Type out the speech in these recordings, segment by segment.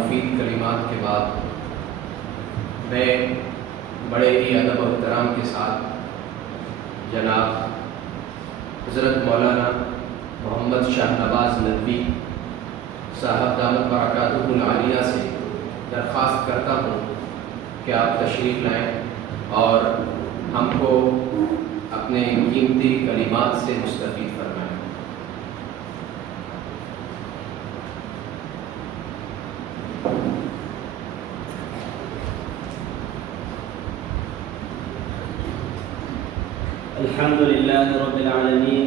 مفید کلمات کے بعد میں بڑے ہی ادب و احترام کے ساتھ جناب حضرت مولانا محمد شاہ نواز ندوی صاحب دامت برکاتہ العالیہ سے درخواست کرتا ہوں کہ آپ تشریف لائیں اور ہم کو اپنے قیمتی کلمات سے مستفید الحمد لله رب العالمين.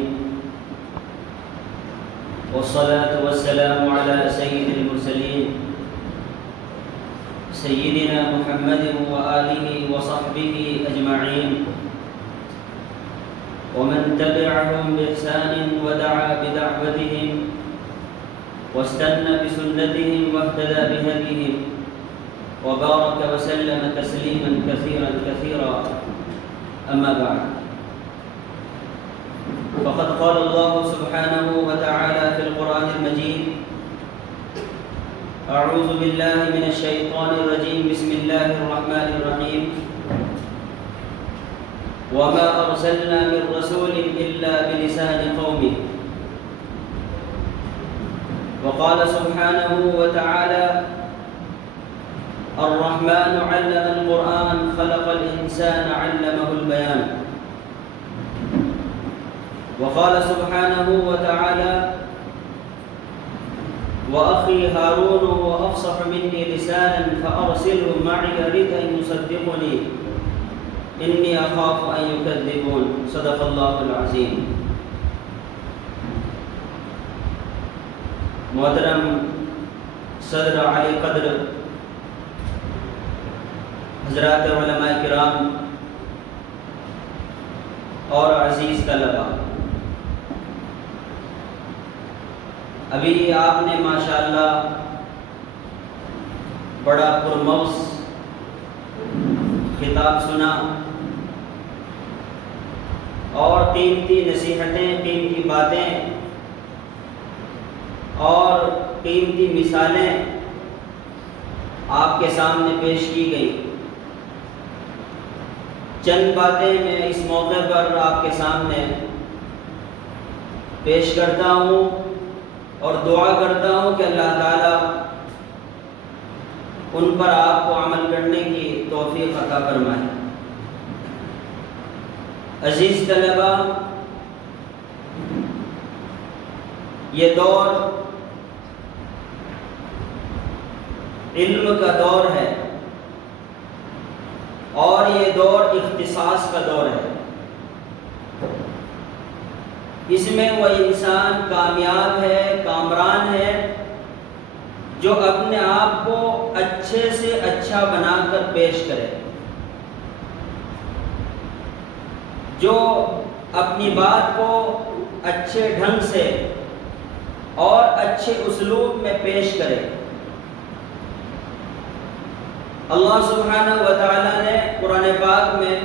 والصلاة والسلام على سيد المرسلين. سيدنا محمد وآله وصحبه أجمعين. ومن تبعهم بإحسان ودعا بدعوتهم واستنى بسنتهم واهتدى بهديهم وبارك وسلم تسليما كثيرا كثيرا. أما بعد. فقد قال الله سبحانه وتعالى في القرآن المجيد أعوذ بالله من الشيطان الرجيم بسم الله الرحمن الرحيم. وما أرسلنا من رسول إلا بلسان قومه. وقال سبحانه وتعالى الرحمن علم القرآن خلق الإنسان علمه البيان. وقال سبحانه وتعالى وأخي هارون هو أفصح مني لسانا فأرسله معي ردا يصدقني. إني أخاف أن يكذبون. صدق الله العظيم. محترم صدر علی قدر حضرات علماء کرام اور عزیز طلبہ ابھی آپ نے ماشاءاللہ بڑا پرموس خطاب سنا اور قیمتی نصیحتیں قیمتی باتیں اور قیمتی مثالیں آپ کے سامنے پیش کی گئی۔ چند باتیں میں اس موقع پر آپ کے سامنے پیش کرتا ہوں۔ اور دعا کرتا ہوں کہ اللہ تعالیٰ ان پر آپ کو عمل کرنے کی توفیق عطا فرمائے۔ عزیز طلبہ، یہ دور علم کا دور ہے اور یہ دور اختصاص کا دور ہے۔ اس میں وہ انسان کامیاب ہے، کامران ہے، جو اپنے آپ کو اچھے سے اچھا بنا کر پیش کرے۔ جو اپنی بات کو اچھے ڈھنگ سے اور اچھے اسلوب میں پیش کرے۔ اللہ سبحانہ و تعالیٰ نے قرآن پاک میں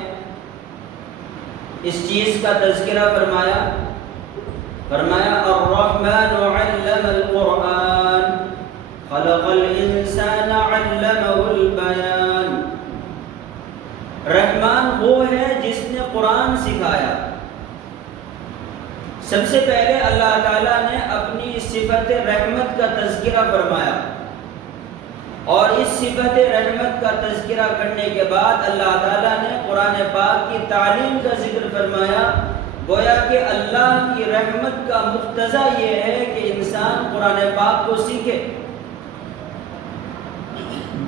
اس چیز کا تذکرہ فرمایا۔ فرمایا، الرحمن علم القرآن، خلق الانسان علمه البیان رحمان وہ ہے جس نے قرآن سکھایا۔ سب سے پہلے اللہ تعالیٰ نے اپنی صفت رحمت کا تذکرہ فرمایا۔ اور اس صفت رحمت کا تذکرہ کرنے کے بعد اللہ تعالیٰ نے قرآن پاک کی تعلیم کا ذکر فرمایا۔ گویا کہ اللہ کی رحمت کا مقتضا یہ ہے کہ انسان قرآن پاک کو سیکھے۔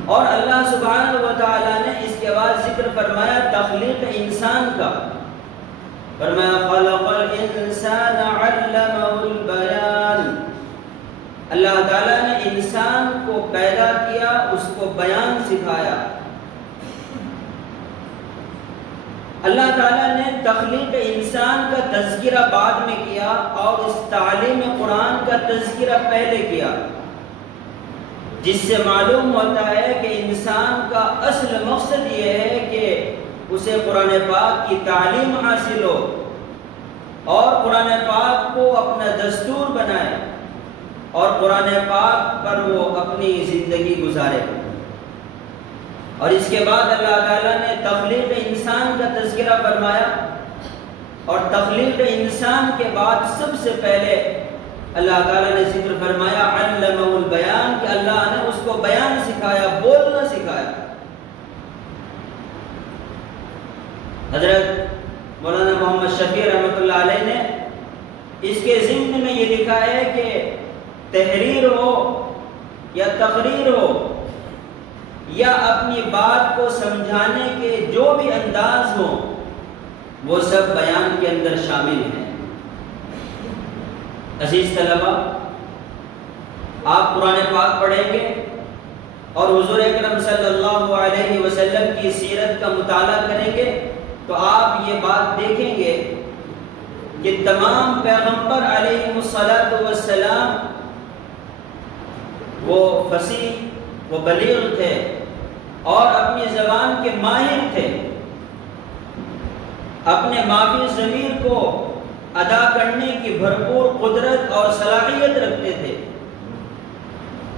اور اللہ سبحانہ و تعالیٰ نے اس کے بعد ذکر فرمایا تخلیق انسان کا۔ فرمایا، خلق الانسان علمہ البیان اللہ تعالیٰ نے انسان کو پیدا کیا، اس کو بیان سکھایا۔ اللہ تعالیٰ نے تخلیق انسان کا تذکرہ بعد میں کیا اور اس تعلیم قرآن کا تذکرہ پہلے کیا۔ جس سے معلوم ہوتا ہے کہ انسان کا اصل مقصد یہ ہے کہ اسے قرآن پاک کی تعلیم حاصل ہو اور قرآن پاک کو اپنا دستور بنائے اور قرآن پاک پر وہ اپنی زندگی گزارے۔ اور اس کے بعد اللہ تعالیٰ نے تخلیق انسان کا تذکرہ فرمایا اور تخلیق انسان کے بعد سب سے پہلے اللہ تعالیٰ نے ذکر فرمایا علمہ البیان، کہ اللہ نے اس کو بیان سکھایا، بولنا سکھایا۔ حضرت مولانا محمد شفیع رحمۃ اللہ علیہ نے اس کے ضمن میں یہ لکھا ہے کہ تحریر ہو یا تقریر ہو یا اپنی بات کو سمجھانے کے جو بھی انداز ہوں، وہ سب بیان کے اندر شامل ہیں۔ عزیز طلبہ، آپ قرآن پاک پڑھیں گے اور حضور اکرم صلی اللہ علیہ وسلم کی سیرت کا مطالعہ کریں گے تو آپ یہ بات دیکھیں گے کہ تمام پیغمبر علیہ والسلام وہ فصیح، وہ بلیغ تھے۔ اور اپنی زبان کے ماہر تھے۔ اپنے معافی ضمیر کو ادا کرنے کی بھرپور قدرت اور صلاحیت رکھتے تھے۔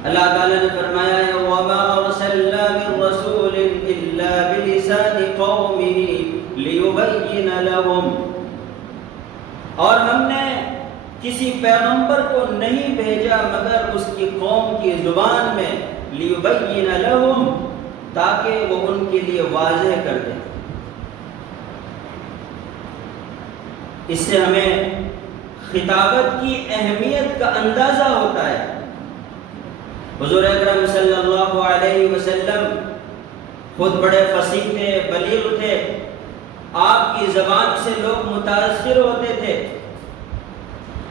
اللہ تعالیٰ نے فرمایا ہے وَمَا أَرْسَلْنَا مِن رَّسُولٍ إِلَّا بِلِسَانِ قَوْمِهِ لِيُبَيِّنَ لَهُمْ اور ہم نے کسی پیغمبر کو نہیں بھیجا، مگر اس کی قوم کی زبان میں لِيُبَيِّنَ لَهُمْ تاکہ وہ ان کے لیے واضح کر دیں اس سے ہمیں خطابت کی اہمیت کا اندازہ ہوتا ہے۔ حضور اکرم صلی اللہ علیہ وسلم خود بڑے فصیح تھے، بلیغ تھے۔ آپ کی زبان سے لوگ متاثر ہوتے تھے۔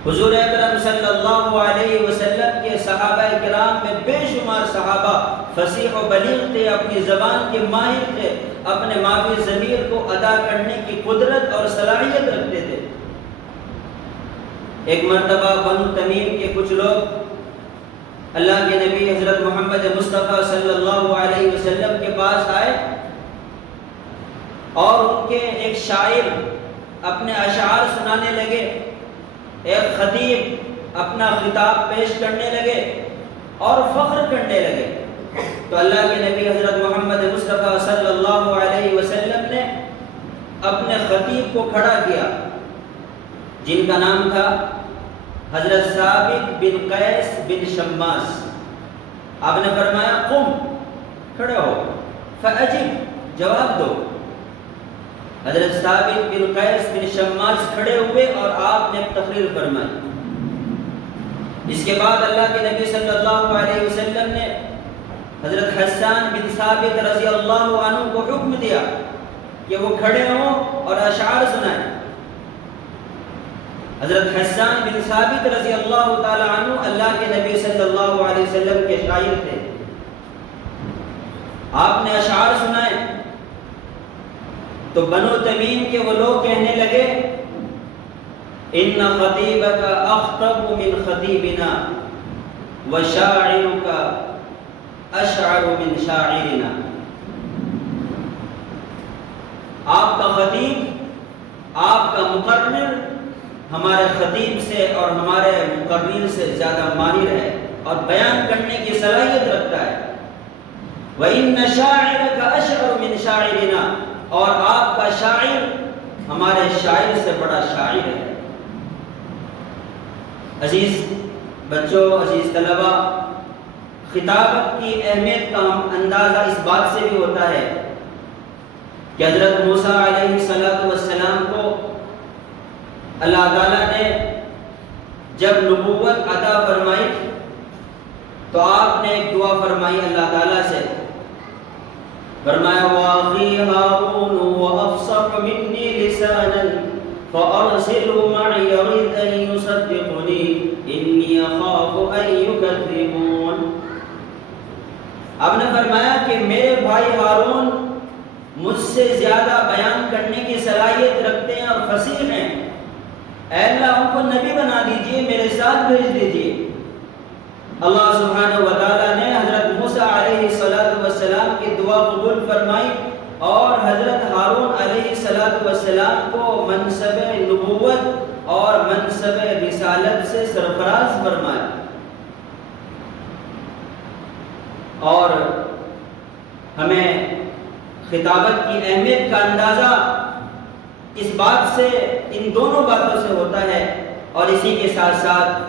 حضور اکرم صلی اللہ علیہ وسلم کے صحابہ کرام میں بے شمار صحابہ فصیح و بلیغ تھے، اپنی زبان کے ماہر تھے، اپنے معافی ضمیر کو ادا کرنے کی قدرت اور صلاحیت رکھتے تھے۔ ایک مرتبہ بنو تمیم کے کچھ لوگ اللہ کے نبی حضرت محمد مصطفیٰ صلی اللہ علیہ وسلم کے پاس آئے اور ان کے ایک شاعر اپنے اشعار سنانے لگے، ایک خطیب اپنا خطاب پیش کرنے لگے اور فخر کرنے لگے۔ تو اللہ کے نبی حضرت محمد مصطفیٰ صلی اللہ علیہ وسلم نے اپنے خطیب کو کھڑا کیا، جن کا نام تھا حضرت ثابت بن قیس بن شماس۔ آپ نے فرمایا، قم، کھڑے ہو فعجب جواب دو۔ حضرت ثابت بن قیس بن شماس کھڑے ہوئے اور آپ نے تقریر فرمائی۔ اس کے بعد اللہ کے نبی صلی اللہ علیہ وسلم نے حضرت حسان بن ثابت رضی اللہ عنہ کو حکم دیا کہ وہ کھڑے ہوں اور اشعار سنائیں۔ حضرت حسان بن ثابت رضی اللہ تعالی عنہ اللہ کے نبی صلی اللہ علیہ وسلم کے شاعر تھے۔ آپ نے اشعار سنائے۔ تو بنو تمیم کے وہ لوگ کہنے لگے، ان خطیبک اخطب من خطیبنا وشاعرک اشعر من شاعرنا. آپ کا خطیب، آپ کا مقرر ہمارے خطیب سے اور ہمارے مقرر سے زیادہ ماہر ہے اور بیان کرنے کی صلاحیت رکھتا ہے۔ وَإِنَّ شَاعِرَكَ أَشْعَرُ مِنْ شَاعِرِنَا۔ اور آپ کا شاعر ہمارے شاعر سے بڑا شاعر ہے۔ عزیز بچوں، عزیز طلبہ خطابت کی اہمیت کا اندازہ اس بات سے بھی ہوتا ہے کہ حضرت موسیٰ علیہ السلام کو اللہ تعالیٰ نے جب نبوت عطا فرمائی تو آپ نے ایک دعا فرمائی اللہ تعالیٰ سے۔ فرمایا وَأَخِي هَارُونُ وَأَفْصَحُ مِنِّي لِسَانًا فَأَرْسِلْهُ مَعِي يَرِدْ أَن يُصَدِّقُنِي إِنِّي أَخَافُ أَن يُكَذِّبُونَ۔ آپ نے فرمایا کہ میرے بھائی ہارون مجھ سے زیادہ بیان کرنے کی صلاحیت رکھتے ہیں اور فصیح ہیں۔ اے اللہ ان کو نبی بنا دیجیے، میرے ساتھ بھیج دیجیے۔ اللہ سبحانہ و تعالیٰ نے حضرت موسیٰ علیہ السلام کی دعا قبول فرمائی اور حضرت ہارون علیہ السلام کو منصب نبوت اور منصب رسالت سے سرفراز فرمایا۔ اور ہمیں خطابت کی اہمیت کا اندازہ اس بات سے، ان دونوں باتوں سے ہوتا ہے۔ اور اسی کے ساتھ ساتھ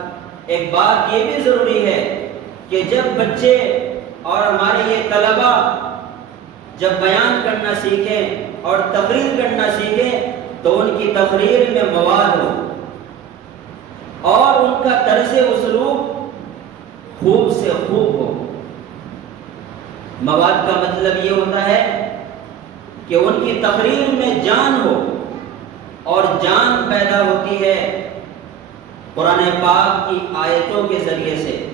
ایک بات یہ بھی ضروری ہے کہ جب بچے اور ہمارے یہ طلبا جب بیان کرنا سیکھیں اور تقریر کرنا سیکھیں، تو ان کی تقریر میں مواد ہو۔ اور ان کا طرز اسلوب خوب سے خوب ہو۔ مواد کا مطلب یہ ہوتا ہے کہ ان کی تقریر میں جان ہو اور جان پیدا ہوتی ہے قرآن پاک کی آیتوں کے ذریعے سے۔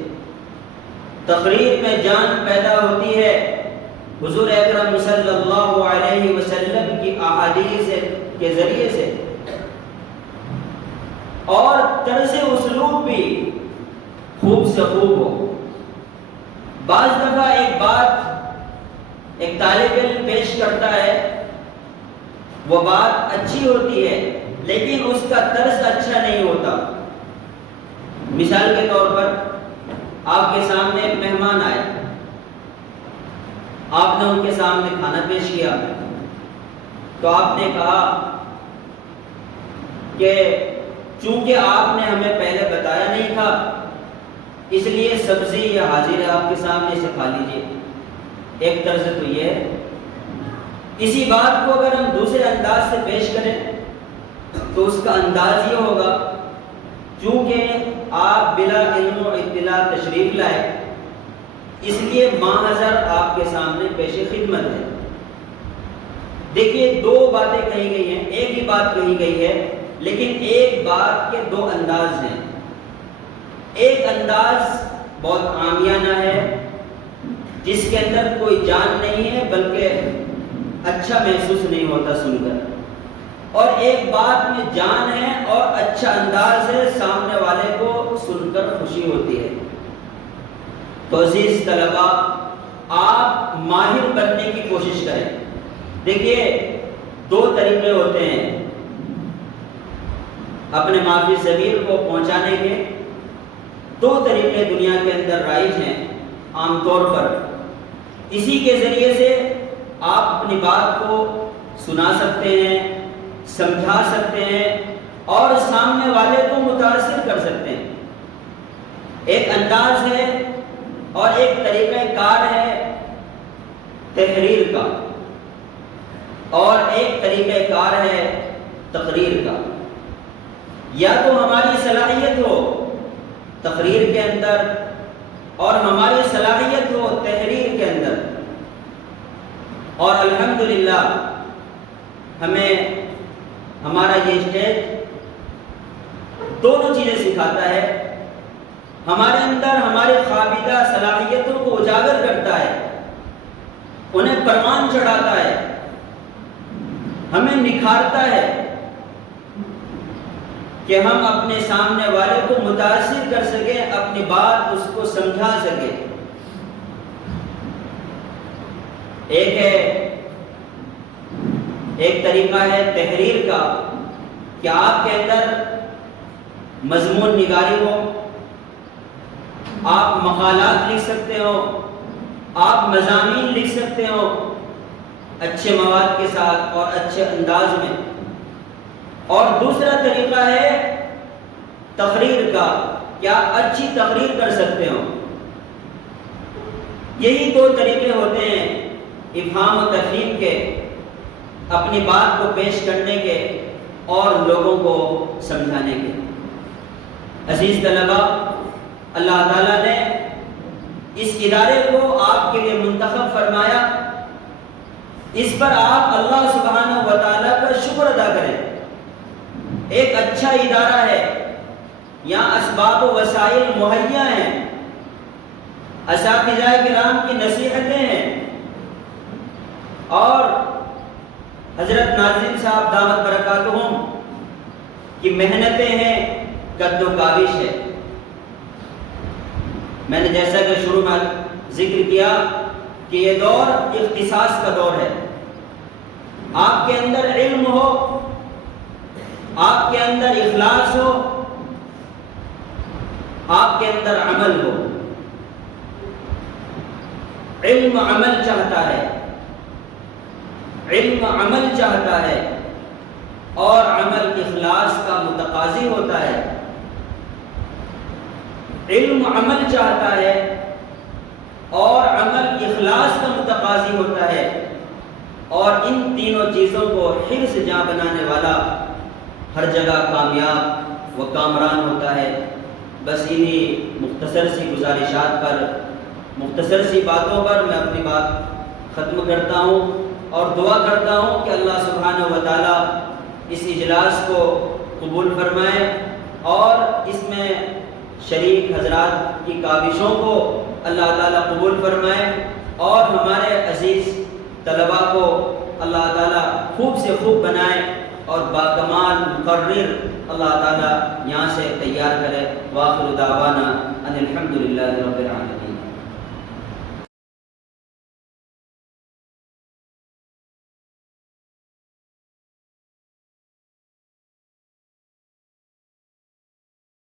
تقریر میں جان پیدا ہوتی ہے۔ حضور اکرم صلی اللہ علیہ وسلم کی احادیث کے ذریعے سے۔ اور طرز اسلوب بھی خوب سے خوب ہو۔ بعض دفعہ ایک بات ایک طالب علم پیش کرتا ہے، وہ بات اچھی ہوتی ہے، لیکن اس کا طرز اچھا نہیں ہوتا۔ مثال کے طور پر، آپ کے سامنے ایک مہمان آئے۔ آپ نے ان کے سامنے کھانا پیش کیا۔ تو آپ نے کہا کہ چونکہ آپ نے ہمیں پہلے بتایا نہیں تھا، اس لیے سبزی یا حاضر ہے آپ کے سامنے سے کھا لیجیے ایک طرز تو یہ ہے۔ اسی بات کو اگر ہم دوسرے انداز سے پیش کریں، تو اس کا انداز یہ ہوگا، چونکہ آپ بلا علم و اطلاع تشریف لائے، اس لیے ماہ ہزار آپ کے سامنے پیش خدمت ہے۔ دیکھیے، دو باتیں کہی گئی ہیں، ایک ہی بات کہی گئی ہے، لیکن ایک بات کے دو انداز ہیں۔ ایک انداز بہت عامیانہ ہے جس کے اندر کوئی جان نہیں ہے بلکہ اچھا محسوس نہیں ہوتا سن کر۔ اور ایک بات میں جان ہے اور اچھا انداز ہے، سامنے والے کو سن کر خوشی ہوتی ہے۔ تو عزیز طلبا آپ ماہر بننے کی کوشش کریں۔ دیکھیے، دو طریقے ہوتے ہیں اپنے معافی ضمیر کو پہنچانے کے۔ دو طریقے دنیا کے اندر رائج ہیں عام طور پر۔ اسی کے ذریعے سے آپ اپنی بات کو سنا سکتے ہیں، سمجھا سکتے ہیں اور سامنے والے کو متاثر کر سکتے ہیں۔ ایک انداز ہے اور ایک طریقہ کار ہے تحریر کا۔ اور ایک طریقہ کار ہے تقریر کا۔ یا تو ہماری صلاحیت ہو تقریر کے اندر اور ہماری صلاحیت ہو تحریر کے اندر۔ اور الحمدللہ، ہمیں ہمارا یہ اسٹیج دونوں چیزیں سکھاتا ہے۔ ہمارے اندر ہمارے خوابیدہ صلاحیتوں کو اجاگر کرتا ہے، انہیں پرمان چڑھاتا ہے، ہمیں نکھارتا ہے۔ کہ ہم اپنے سامنے والے کو متاثر کر سکیں، اپنی بات اس کو سمجھا سکیں۔ ایک ہے، ایک طریقہ ہے تحریر کا، کہ آپ کے اندر مضمون نگاری ہو، آپ مقالات لکھ سکتے ہو، آپ مضامین لکھ سکتے ہو اچھے مواد کے ساتھ اور اچھے انداز میں۔ اور دوسرا طریقہ ہے تقریر کا، کیا اچھی تقریر کر سکتے ہو۔ یہی دو طریقے ہوتے ہیں افہام و تفہیم کے، اپنی بات کو پیش کرنے کے اور لوگوں کو سمجھانے کے۔ عزیز طلبہ، اللہ تعالیٰ نے اس ادارے کو آپ کے لیے منتخب فرمایا۔ اس پر آپ اللہ سبحانہ و تعالیٰ کا شکر ادا کریں۔ ایک اچھا ادارہ ہے، یہاں اسباب و وسائل مہیا ہیں۔ اساتذہ کرام کی نصیحتیں ہیں۔ اور حضرت ناظرین صاحب دامت برکاتہم کی محنتیں ہیں، قد و کاوش ہے میں نے جیسا کہ شروع میں ذکر کیا کہ یہ دور اختصاص کا دور ہے۔ آپ کے اندر علم ہو آپ کے اندر اخلاص ہو، آپ کے اندر عمل ہو۔ علم عمل چاہتا ہے۔ علم عمل چاہتا ہے۔ اور عمل اخلاص کا متقاضی ہوتا ہے۔ علم عمل چاہتا ہے۔ اور عمل اخلاص کا متقاضی ہوتا ہے۔ اور ان تینوں چیزوں کو حرص جاں بنانے والا ہر جگہ کامیاب و کامران ہوتا ہے۔ بس انہی مختصر سی گزارشات پر، مختصر سی باتوں پر میں اپنی بات ختم کرتا ہوں اور دعا کرتا ہوں کہ اللہ سبحانہ و تعالیٰ اس اجلاس کو قبول فرمائے اور اس میں شریک حضرات کی کاوشوں کو اللہ تعالیٰ قبول فرمائے اور ہمارے عزیز طلباء کو اللہ تعالیٰ خوب سے خوب بنائے۔ اور باکمال مقرر اللہ تعالیٰ یہاں سے تیار کرے واخر دعوانا ان الحمد للہ رب العالمین۔